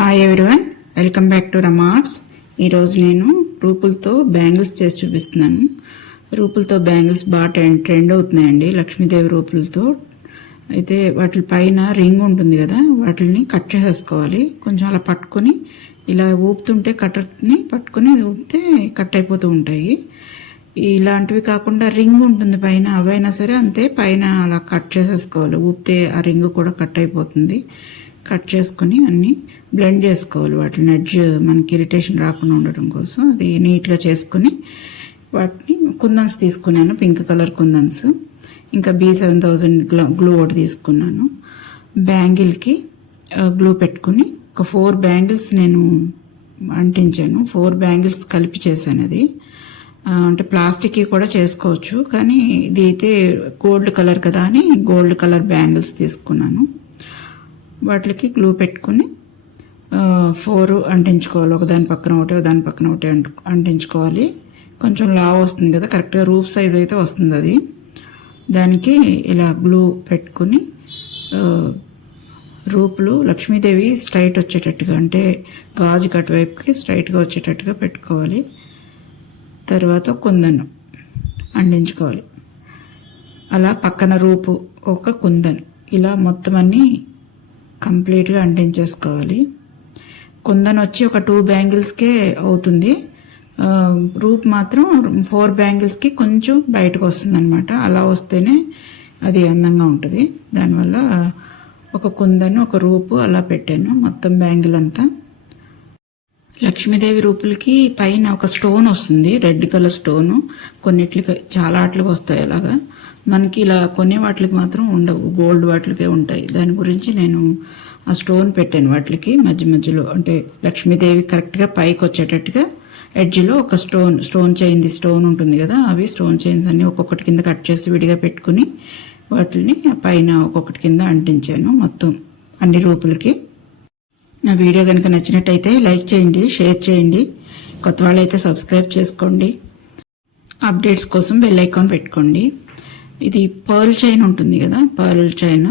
Hi everyone, welcome back to రమార్ట్స్. ఈరోజు నేను రూపులతో బ్యాంగిల్స్ చేసి చూపిస్తున్నాను. రూపులతో బ్యాంగిల్స్ బాగా ట్రెండ్ అవుతున్నాయండి, లక్ష్మీదేవి రూపులతో. అయితే వాటి పైన రింగ్ ఉంటుంది కదా, వాటిని కట్ చేసేసుకోవాలి. కొంచెం అలా పట్టుకొని ఇలా ఊపుతుంటే కట్టర్ని పట్టుకొని ఊపితే కట్ అయిపోతూ ఉంటాయి. ఇలాంటివి కాకుండా రింగ్ ఉంటుంది పైన, అవైనా సరే అంతే, పైన అలా కట్ చేసేసుకోవాలి. ఊపితే ఆ రింగ్ కూడా కట్ అయిపోతుంది. కట్ చేసుకుని అన్నీ బ్లెండ్ చేసుకోవాలి. వాటిని ఎడ్జ్ మనకి ఇరిటేషన్ రాకుండా ఉండడం కోసం అది నీట్గా చేసుకుని వాటిని కుందన్స్ తీసుకున్నాను, పింక్ కలర్ కుందన్స్. ఇంకా B7000 గ్లూ ఒకటి తీసుకున్నాను. బ్యాంగిల్కి గ్లూ పెట్టుకుని ఒక 4 బ్యాంగిల్స్ నేను అంటించాను. 4 బ్యాంగిల్స్ కలిపి చేశాను. అది అంటే ప్లాస్టిక్ కూడా చేసుకోవచ్చు, కానీ ఇది అయితే గోల్డ్ కలర్ కదా అని గోల్డ్ కలర్ బ్యాంగిల్స్ తీసుకున్నాను. వాటికి గ్లూ పెట్టుకుని 4 అంటించుకోవాలి. ఒకదాని పక్కన ఒకటి అంటించుకోవాలి. కొంచెం లావ్ వస్తుంది కదా, కరెక్ట్గా రూప్ సైజ్ అయితే వస్తుంది. అది దానికి ఇలా గ్లూ పెట్టుకుని రూపులు లక్ష్మీదేవి స్ట్రైట్ వచ్చేటట్టుగా, అంటే గాజు కట్ వైపుకి స్ట్రైట్గా వచ్చేటట్టుగా పెట్టుకోవాలి. తర్వాత కుందన్ అంటించుకోవాలి. అలా పక్కన రూపు ఒక కుందన్, ఇలా మొత్తం అన్నీ కంప్లీట్గా అంటించేసుకోవాలి. కుందన్ వచ్చి ఒక 2 బ్యాంగిల్స్కే అవుతుంది. రూప్ మాత్రం 4 బ్యాంగిల్స్కి కొంచెం బయటకు వస్తుంది అనమాట. అలా వస్తేనే అది అందంగా ఉంటుంది. దానివల్ల ఒక కుందన్ ఒక రూపు అలా పెట్టాను మొత్తం బ్యాంగిల్ అంతా. లక్ష్మీదేవి రూపులకి పైన ఒక స్టోన్ వస్తుంది, రెడ్ కలర్ స్టోను. కొన్నిట్లకి చాలా వాటికి వస్తాయి. అలాగా మనకి ఇలా కొన్ని వాటికి మాత్రం ఉండవు, గోల్డ్ వాటికే ఉంటాయి. దాని గురించి నేను ఆ స్టోన్ పెట్టాను వాటికి మధ్య మధ్యలో, అంటే లక్ష్మీదేవి కరెక్ట్గా పైకి వచ్చేటట్టుగా ఎడ్జ్లో ఒక స్టోన్ చైన్ది స్టోన్ ఉంటుంది కదా, అవి స్టోన్ చైన్స్ అన్ని ఒక్కొక్కటి కింద కట్ చేసి విడిగా పెట్టుకుని వాటిని పైన ఒక్కొక్కటి కింద అంటించాను మొత్తం అన్ని రూపులకి. నా వీడియో కనుక నచ్చినట్టయితే లైక్ చేయండి, షేర్ చేయండి. కొత్త వాళ్ళైతే సబ్స్క్రైబ్ చేసుకోండి. అప్డేట్స్ కోసం బెల్ ఐకాన్ పెట్టుకోండి. ఇది పర్ల్ చైన్ ఉంటుంది కదా, పర్ల్ చైన్,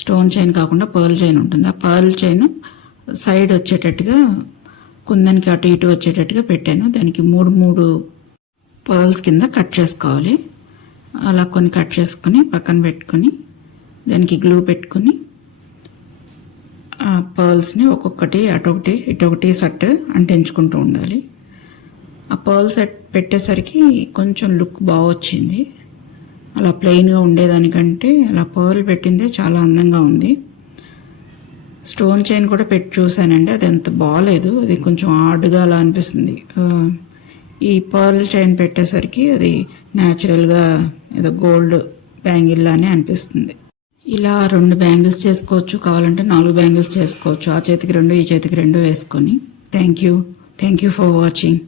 స్టోన్ చైన్ కాకుండా పర్ల్ చైన్ ఉంటుంది. ఆ పర్ల్ చైన్ సైడ్ వచ్చేటట్టుగా కుందనికి అటు ఇటు వచ్చేటట్టుగా పెట్టాను. దానికి 3 పర్ల్స్ కింద కట్ చేసుకోవాలి. అలా కొన్ని కట్ చేసుకుని పక్కన పెట్టుకుని దానికి గ్లూ పెట్టుకుని ఆ పర్ల్స్ని ఒక్కొక్కటి అటొకటి ఇటొకటి సెట్ అంటించుకుంటూ ఉండాలి. ఆ పర్ల్ సెట్ పెట్టేసరికి కొంచెం లుక్ బాగా వచ్చింది. అలా ప్లెయిన్గా ఉండేదానికంటే అలా పర్ల్ పెట్టిందే చాలా అందంగా ఉంది. స్టోన్ చైన్ కూడా పెట్టి చూశానండి, అది అంత బాగాలేదు, అది కొంచెం ఆడ్గా అలా అనిపిస్తుంది. ఈ పర్ల్ చైన్ పెట్టేసరికి అది న్యాచురల్గా ఏదో గోల్డ్ బ్యాంగిల్ లానే అనిపిస్తుంది. ఇలా 2 బ్యాంగిల్స్ చేసుకోవచ్చు, కావాలంటే 4 బ్యాంగిల్స్ చేసుకోవచ్చు. ఆ చేతికి 2 ఈ చేతికి 2 వేసుకొని. Thank you for watching.